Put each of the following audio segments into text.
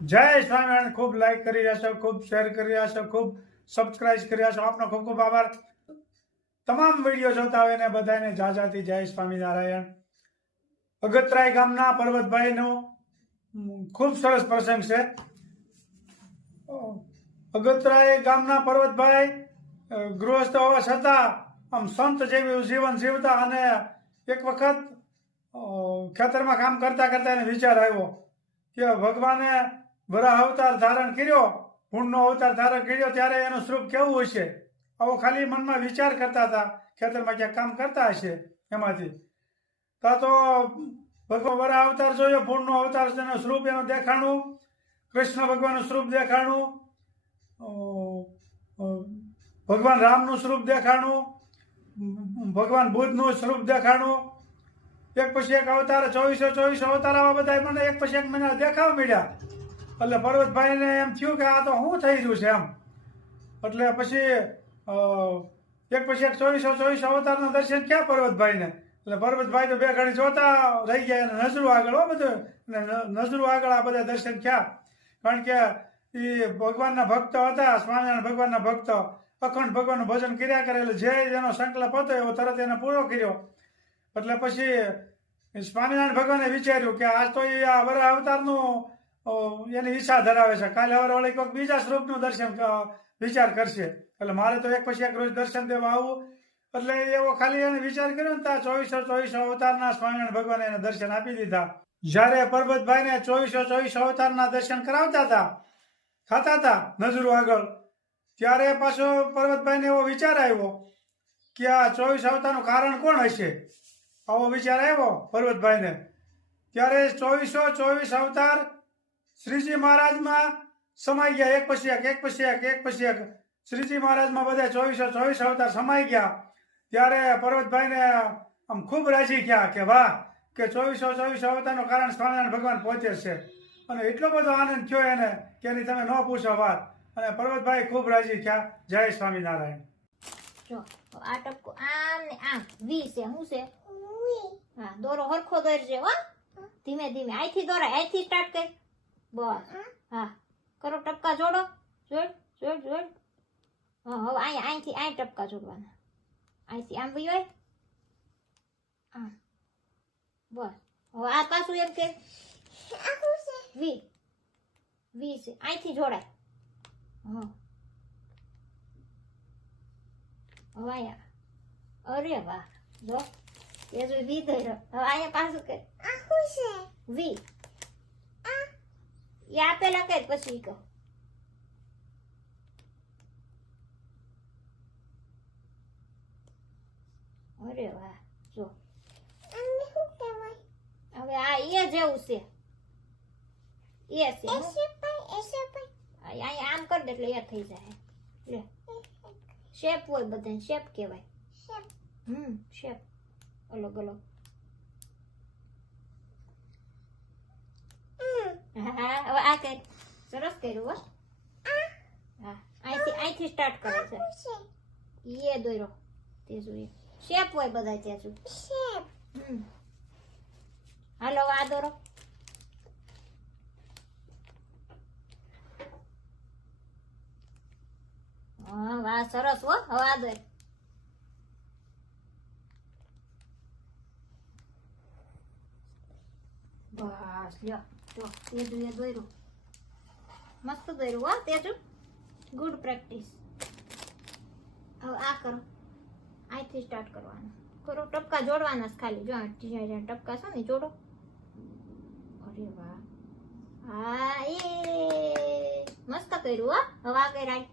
જય સ્વામિનારાયણ. ખૂબ લાઈક કરી રહ્યા છો, ખૂબ શેર કરી રહ્યા છો, ખૂબ સબસ્ક્રાઇબ કરી રહ્યા છો. આપનો ખૂબ ખૂબ આભાર. તમામ વીડિયો જોતા હોય ને બધાને જાજાથી જય સ્વામિનારાયણ. અગતરાય ગામના પર્વતભાઈનો ખૂબ સરસ પ્રસંગ છે. અગતરાય ગામના પર્વતભાઈ ગૃહસ્થ હોવા છતાં આમ સંત જેવું જીવન જીવતા અને એક વખત ખેતરમાં કામ કરતા કરતા એને વિચાર આવ્યો કે ભગવાને વરાહ અવતાર ધારણ કર્યો પૂર્ણનો અવતાર ધારણ કર્યો, ત્યારે એનું સ્વરૂપ કેવું હશે? આવો ખાલી મનમાં વિચાર કરતા હતા, ખેતરમાં ક્યાંક કામ કરતા હશે એમાંથી. તા તો ભગવાન વરાહ અવતાર જોયો પૂર્ણનો અવતાર એનું સ્વરૂપ એનું દેખાણું, કૃષ્ણ ભગવાનનું સ્વરૂપ દેખાણું ભગવાન રામનું સ્વરૂપ દેખાણું, ભગવાન બુદ્ધનું સ્વરૂપ દેખાણું. એક પછી એક અવતાર, ચોવીસો ચોવીસો અવતાર આવા બધા મને, એક પછી એક મને દેખાવા મળ્યા. એટલે પર્વતભાઈને એમ થયું કે આ તો શું થઈ રહ્યું છે એમ. એટલે પછી એક પછી એક ચોવીસો ચોવીસ અવતારના દર્શન ક્યાં પર્વતભાઈને એટલે પર્વતભાઈ તો બે ઘડી જોતા રહી ગયા અને નજરું આગળ, હો બધું. નજરું આગળ આ બધા દર્શન ક્યાં? કારણ કે એ ભગવાનના ભક્ત હતા, સ્વામિનારાયણ ભગવાનના ભક્ત. અખંડ ભગવાનનું ભજન કર્યા કરે, એટલે જે એનો સંકલ્પ હતો એવો તરત એને પૂરો કર્યો. એટલે પછી સ્વામિનારાયણ ભગવાને વિચાર્યું કે આજ તો એ આ વરા અવતારનું એની ઈચ્છા ધરાવે છે. કાલે હવે વળી કોઈક બીજા સ્વરૂપનું દર્શન વિચાર કરશે. એટલે મારે તો એક પછી એક રોજ દર્શન દેવા આવવું એટલે એવો ખાલી એને વિચાર કર્યો ને ત્યાં ચોવીસો ચોવીસો અવતારના સ્વામિનારાયણ ભગવાને એને દર્શન આપી દીધા. જ્યારે પર્વતભાઈને ચોવીસો ચોવીસો અવતારના દર્શન કરાવતા હતા, ખાતા હતા નજરો આગળ, ત્યારે પાછો પર્વતભાઈને એવો વિચાર આવ્યો કે આ ચોવીસ અવતારનું કારણ કોણ હશે આવો વિચાર આવ્યો પર્વતભાઈને ત્યારે ચોવીસો ચોવીસ અવતાર શ્રીજી મહારાજમાં સમાઈ ગયા. એક પછી એક એક પછી એક એક પછી એક. શ્રીજી મહારાજમાં બધા ચોવીસો ચોવીસ અવતાર સમાઈ ગયા. ત્યારે પર્વતભાઈને આમ ખૂબ રાજી ગયા કે વાહ કે ચોવીસો ચોવીસ અવતારનું કારણ સ્વામિનારાયણ ભગવાન પહોંચે છે. અને એટલો બધો આનંદ થયો એને કે એની તમે ન પૂછો વાત. અને પર્વતભાઈ ખૂબ રાજી થયા. જય સ્વામિનારાયણ. જો આ ટપકો આમ ને આમ. વી છે શું છે? હા દોરો હરખો દોરજે હો. ધીમે ધીમે. અહીંથી દોરાય અહીંથી સ્ટાર્ટ કર. બસ હા કરો ટપકા જોડો જોડ જોડ જોડ હા હવે અહીંયા અહીંથી અહીં ટપકા જોડવાના અહીંથી આમ વહી હોય આમ બસ હવે આ પાછું એમ કે વી વી છે અહીંથી જોડાય હા હવે અહીંયા અરે વાહ જો એ જો વી ધર્યો હવે અહીંયા પાછું કે વી એ આપેલા કર પછી ઈ કહો અરે વાહ જો હવે આ એ જેવું છે એ છે હું- આ અહીંયા આમ કર દે એટલે એ થઈ જાય લે શેપ હોય બધા શેપ કહેવાય હમ શેપ અલગ અલગ હા હવે આ કર સરસ કર્યું હો. હા અહીંથી અહીંથી સ્ટાર્ટ કરે છે. એ દોર્યો તે જોઈએ. શેપ હોય બધા ત્યાં હમ. હાલો આ દોરો. હા વાહ સરસ હો. હવે આ દોર બસ લ્યો. મસ્ત દોર્યું હો, તેજુ. ગુડ પ્રેક્ટિસ હવે આ કરો. અહીંથી સ્ટાર્ટ કરવાનું. કરો, ટપકા જોડવાના ખાલી. જો ટપકા છે ને, જોડો. અરે વાહ. હા, એ. મસ્ત કર્યું, હો. હવે આગળ કરાય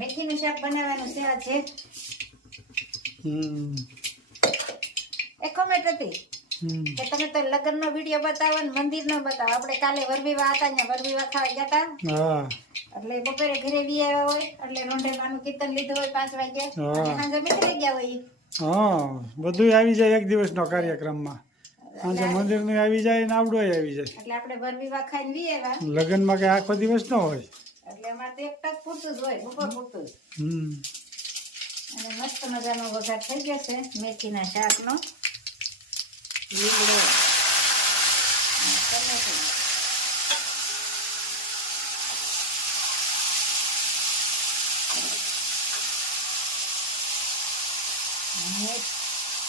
મેથીનું શાક બનાવવાનું છે આજે. હમ એક કોમેન્ટ હતી કે તમે તો લગ્નનો વીડિયો બતાવો ને મંદિરનો બતાવો. આપણે કાલે વરવીવા હતા ને વરવીવા ખાવા ગયા હતા એટલે બપોરે ઘરે બી આવ્યા હોય એટલે રોંઢે માનું કીર્તન લીધું હોય પાંચ વાગે સાંજે નીકળી ગયા હોય. હા બધું આવી જાય એક દિવસનો કાર્યક્રમમાં. આજે મંદિરનું આવી જાય ને આવડો આવી જાય. એટલે આપણે વરવીવા ખાઈને વી આવ્યા. લગ્નમાં કે આખો દિવસ ન હોય. એટલે અમારે તો એક ટક પૂરતું જ હોય બપોર પૂરતું જ. હમ. અને મસ્ત મજાનો વઘાર થઈ ગયો છે, મેથીના શાકનો. લીમડો ટમેટું.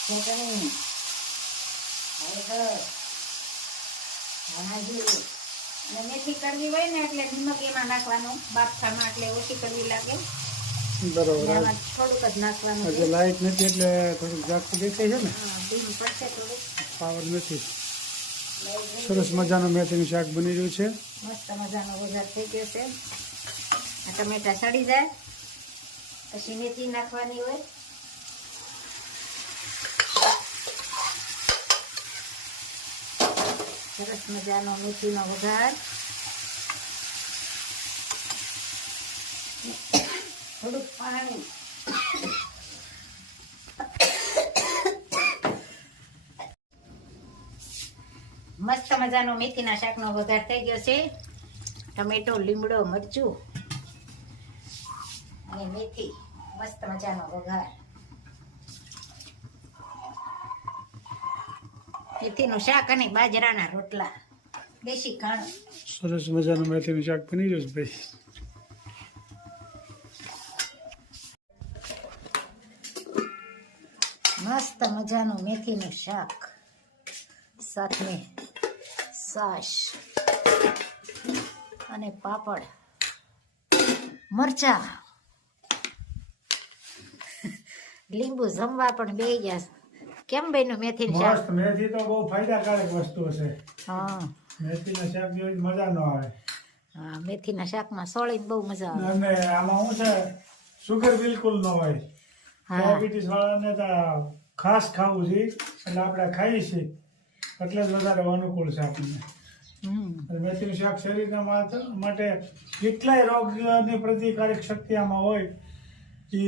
ચટણી અને મેથી કરવી હોય ને એટલે નિમક એમાં નાખવાનું, બાફામાં એટલે ઓછી કરવી લાગે. બરોબર થોડુંક જ નાખવાનું છે. લાઈટ નથી એટલે થોડુંક ઝાકું દેખાય છે ને? પાવર નથી. સરસ મજાનું મેથીનું શાક બની રહ્યું છે. મસ્ત મજાનો વઘાર થઈ ગયો છે. આ ટમેટા સડી જાય. પછી મેથી નાખવાની હોય. સરસ મજાનો મેથીનો વઘાર. થોડુંક પાણી. મસ્ત મજાનો મેથીના શાકનો વઘાર થઈ ગયો છે. ટમેટો, લીમડો, મરચું અને મેથી. મસ્ત મજાનો વઘાર. મેથીનું શાક અને બાજરાના રોટલા. દેશી ખાણું. સરસ મજાનું મેથીનું શાક બની ગયું ભાઈ. મસ્ત મજાનું મેથીનું શાક. સાથે સાસ. અને પાપડ. મરચા. લીંબુ જમવા પણ બે ગયા. કેમ બે મેથીનું શાક? મેથી તો બહુ ફાયદાકારક વસ્તુ છે હા. મેથીના શાક જેવી મજા ન આવે. હા મેથીના શાકમાં સોળીને બહુ મજા આવે. અને આમાં શું છે સુગર બિલકુલ ન હોય. ડાયાબિટીસ વાળાને તો ખાસ ખાવું છે એટલે આપણે ખાઈએ છીએ એટલે જ વધારે અનુકૂળ છે આપણને. મેથીનું શાક શરીરના માટે કેટલાય રોગની પ્રતિકારક શક્તિ આમાં હોય એ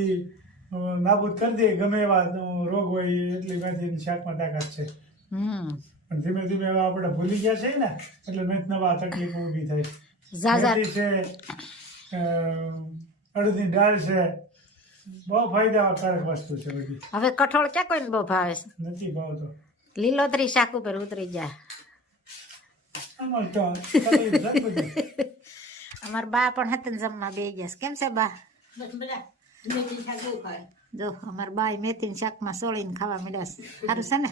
નાબૂદ કરી દે ગમે એવા રોગ હોય એટલી મેથીની શાકમાં તાકાત છે. હમ. પણ ધીમે ધીમે એવા આપણે ભૂલી ગયા છે ને એટલે મેથ નવા તકલીફ ઊભી થાય. છે અડદની દાળ છે બહુ ફાયદાકારક વસ્તુ છે બધી. હવે કઠોળ ક્યાં કોઈને બહુ ભાવે છે? નથી ભાવતો. લીલોતરી શાક ઉપર ઉતરી બધી અમાર બા પણ હતા જમવા બે ગયા કેમ છે બા? જો અમાર બા મેથી શાકમાં સોળીને ખાવા મળ્યા છે. સારું છે ને?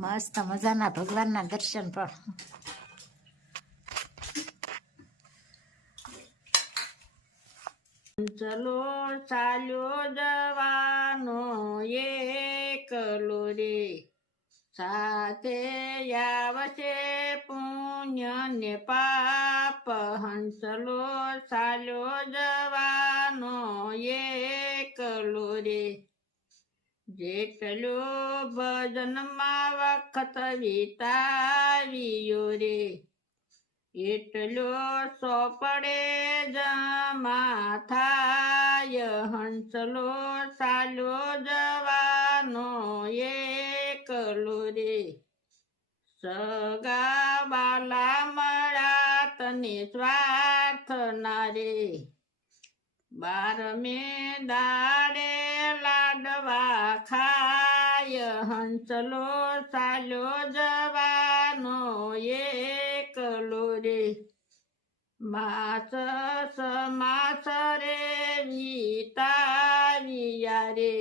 મસ્ત મજાના ભગવાનના દર્શન પણ. ચલો ચાલ્યો જવાનો એકલો રે સાથે આવશે પુણ્ય ને પાપ. હંસલો ચાલ્યો જવાનો એકલો રે જેટલો ભજનમાં વખત વિતાવ્યો રે. એટલો સોપડે જા હંસલો સાલો જવાનો એકલો રે. સગા બાલા મળા તને સ્વાર્થ ના રે. બાર મે દાડે લાડવા ખાય. હંસલો સાલો જવાનો રે માસ સમાસ રે વિતાવિયા રે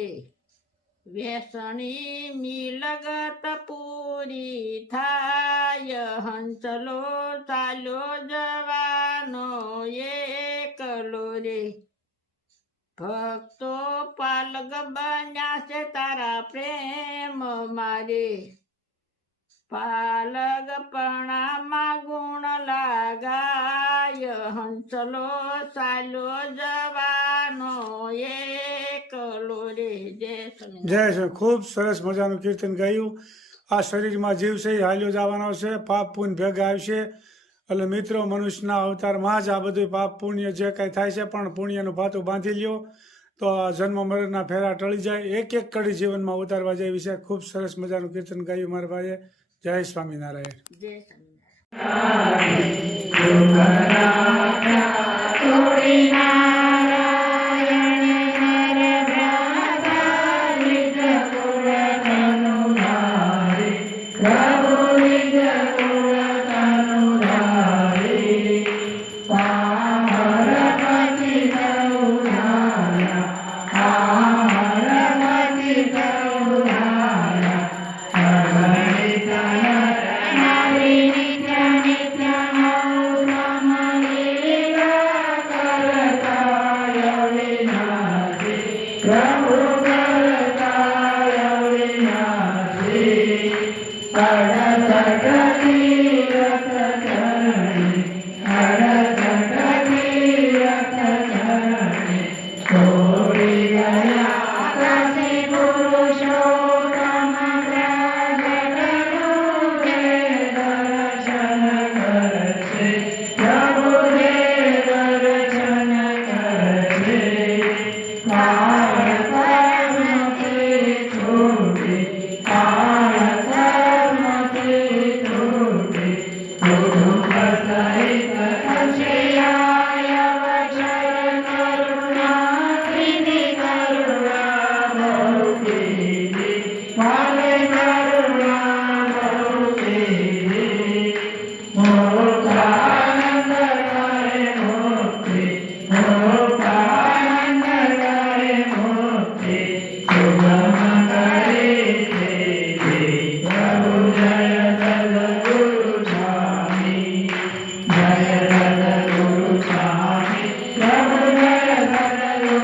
વ્યસણી મિલગત પૂરી થાય, હંચલો ચાલો જવાનો એકલો રે ભક્તો પાલગ બન્યા છે તારા પ્રેમ મારે. પાલગ પણામાં ગુણ લાગાય. હંસલો સાલો જવાનો એકલો રે જય જય ખૂબ સરસ મજાનું કીર્તન ગાયું. આ શરીરમાં જીવ છે હાલ્યો જવાનો છે, પાપ પુણ્ય ભેગા આવશે. એટલે મિત્રો, મનુષ્યના અવતારમાં જ આ બધું પાપ પુણ્ય જે કાંઈ થાય છે, પણ પુણ્યનું ભાતું બાંધી લ્યો. તો આ જન્મ મરણના ફેરા ટળી જાય. એક એક કડી જીવનમાં ઉતારવા જેવી છે. ખૂબ સરસ મજાનું કીર્તન ગાયું મારા ભાઈએ. જય સ્વામિનારાયણ જય સ્વામિનારાયણ Yeah. Amen. Amén.